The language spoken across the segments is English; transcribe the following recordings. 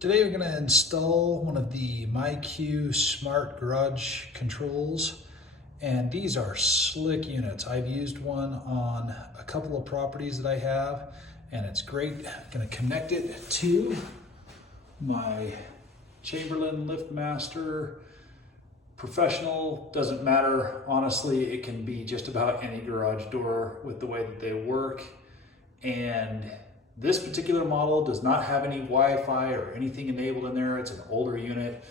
Today we're going to install one of the MyQ smart garage controls, and these are slick units. I've used one on a couple of properties that I have, and it's great. I'm going to connect it to my Chamberlain LiftMaster Professional. Doesn't matter, honestly, it can be just about any garage door with the way that they work. And this particular model does not have any Wi-Fi or anything enabled in there. It's an older unit,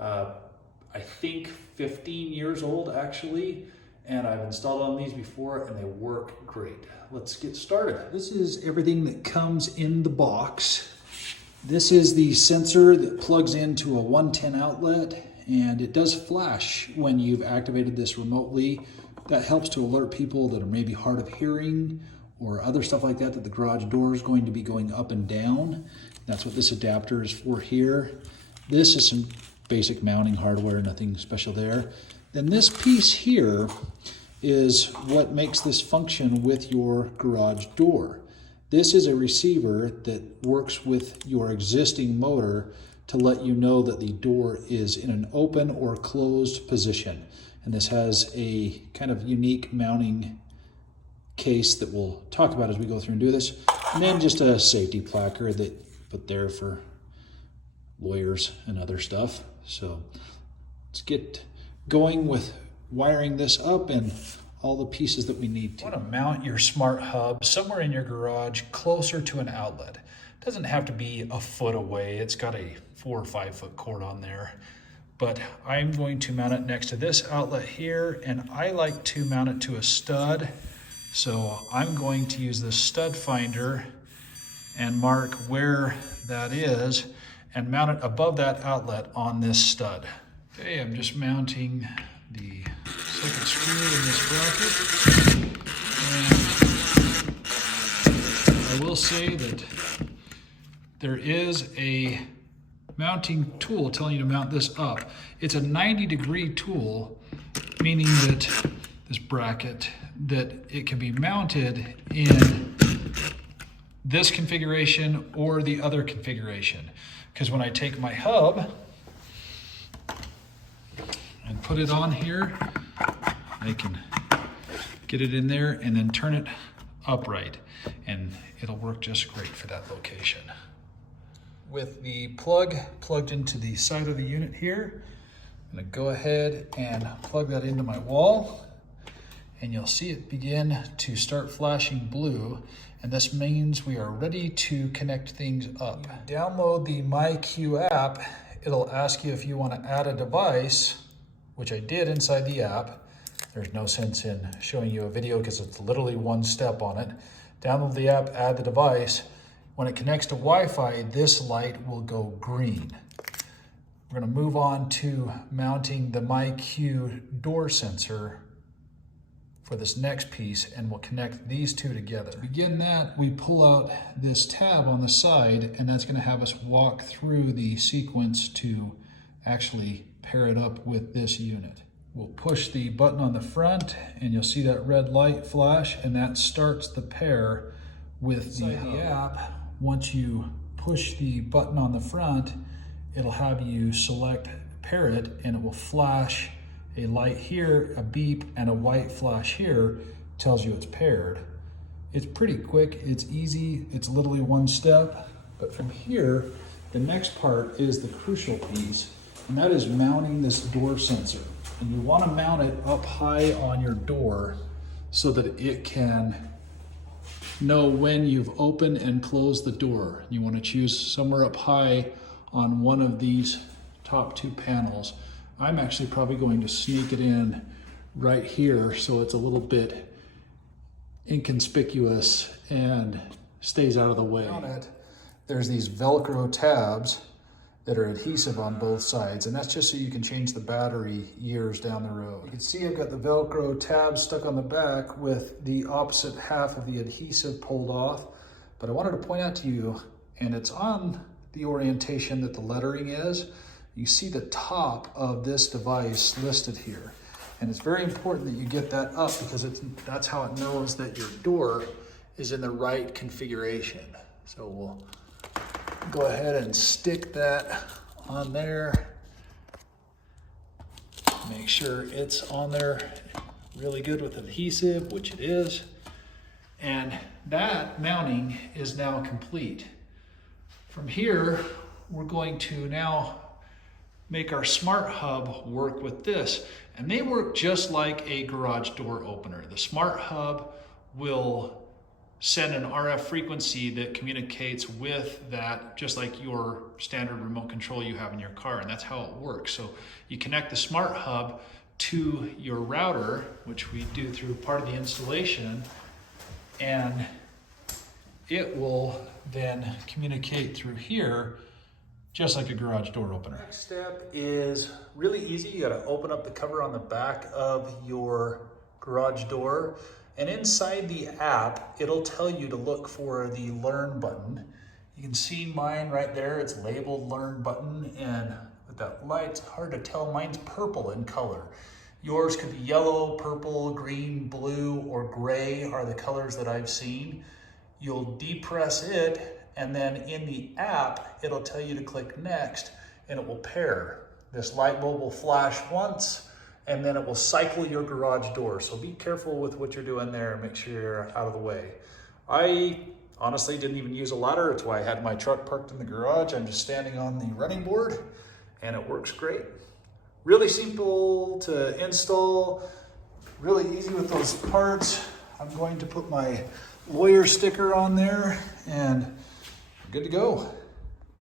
I think 15 years old actually, and I've installed on these before and they work great. Let's get started. This is everything that comes in the box. This is the sensor that plugs into a 110 outlet, and it does flash when you've activated this remotely. That helps to alert people that are maybe hard of hearing or other stuff like that the garage door is going to be going up and down. That's what this adapter is for here. This is some basic mounting hardware, nothing special there. Then this piece here is what makes this function with your garage door. This is a receiver that works with your existing motor to let you know that the door is in an open or closed position. And this has a kind of unique mounting case that we'll talk about as we go through and do this. And then just a safety placard that put there for lawyers and other stuff. So let's get going with wiring this up and all the pieces that we need to. You want to mount your smart hub somewhere in your garage closer to an outlet. It doesn't have to be a foot away. It's got a 4 or 5 foot cord on there. But I'm going to mount it next to this outlet here, and I like to mount it to a stud. So I'm going to use this stud finder and mark where that is and mount it above that outlet on this stud. Okay, I'm just mounting the second screw in this bracket. And I will say that there is a mounting tool telling you to mount this up. It's a 90-degree tool, meaning that this bracket, that it can be mounted in this configuration or the other configuration. Because when I take my hub and put it on here, I can get it in there and then turn it upright, and it'll work just great for that location. With the plug plugged into the side of the unit here, I'm gonna go ahead and plug that into my wall, and you'll see it begin to start flashing blue, and this means we are ready to connect things up. Download the MyQ app. It'll ask you if you want to add a device, which I did inside the app. There's no sense in showing you a video because it's literally one step on it. Download the app, add the device. When it connects to Wi-Fi, this light will go green. We're going to move on to mounting the MyQ door sensor for this next piece, and we'll connect these two together. To begin that, we pull out this tab on the side, and that's going to have us walk through the sequence to actually pair it up with this unit. We'll push the button on the front, and you'll see that red light flash, and that starts the pair with the app. Once you push the button on the front, it'll have you select pair it, and it will flash a light here, a beep, and a white flash here. Tells you it's paired. It's pretty quick, it's easy, it's literally one step. But from here, the next part is the crucial piece, and that is mounting this door sensor. And you want to mount it up high on your door so that it can know when you've opened and closed the door. You want to choose somewhere up high on one of these top two panels. I'm actually probably going to sneak it in right here so it's a little bit inconspicuous and stays out of the way. On it, there's these Velcro tabs that are adhesive on both sides, and that's just so you can change the battery years down the road. You can see I've got the Velcro tabs stuck on the back with the opposite half of the adhesive pulled off, but I wanted to point out to you, and it's on the orientation that the lettering is, you see the top of this device listed here. And it's very important that you get that up because that's how it knows that your door is in the right configuration. So we'll Go ahead and stick that on there. Make sure it's on there really good with adhesive, which it is. And that mounting is now complete. From here, we're going to now make our smart hub work with this. And they work just like a garage door opener. The smart hub will send an RF frequency that communicates with that, just like your standard remote control you have in your car, and that's how it works. So you connect the smart hub to your router, which we do through part of the installation, and it will then communicate through here just like a garage door opener. Next step is really easy. You gotta open up the cover on the back of your garage door, and inside the app, it'll tell you to look for the Learn button. You can see mine right there. It's labeled Learn button, and with that light, it's hard to tell. Mine's purple in color. Yours could be yellow, purple, green, blue, or gray are the colors that I've seen. You'll depress it, and then in the app, it'll tell you to click next, and it will pair. This light bulb will flash once, and then it will cycle your garage door. So be careful with what you're doing there and make sure you're out of the way. I honestly didn't even use a ladder. It's why I had my truck parked in the garage. I'm just standing on the running board, and it works great. Really simple to install, really easy with those parts. I'm going to put my lawyer sticker on there, and good to go.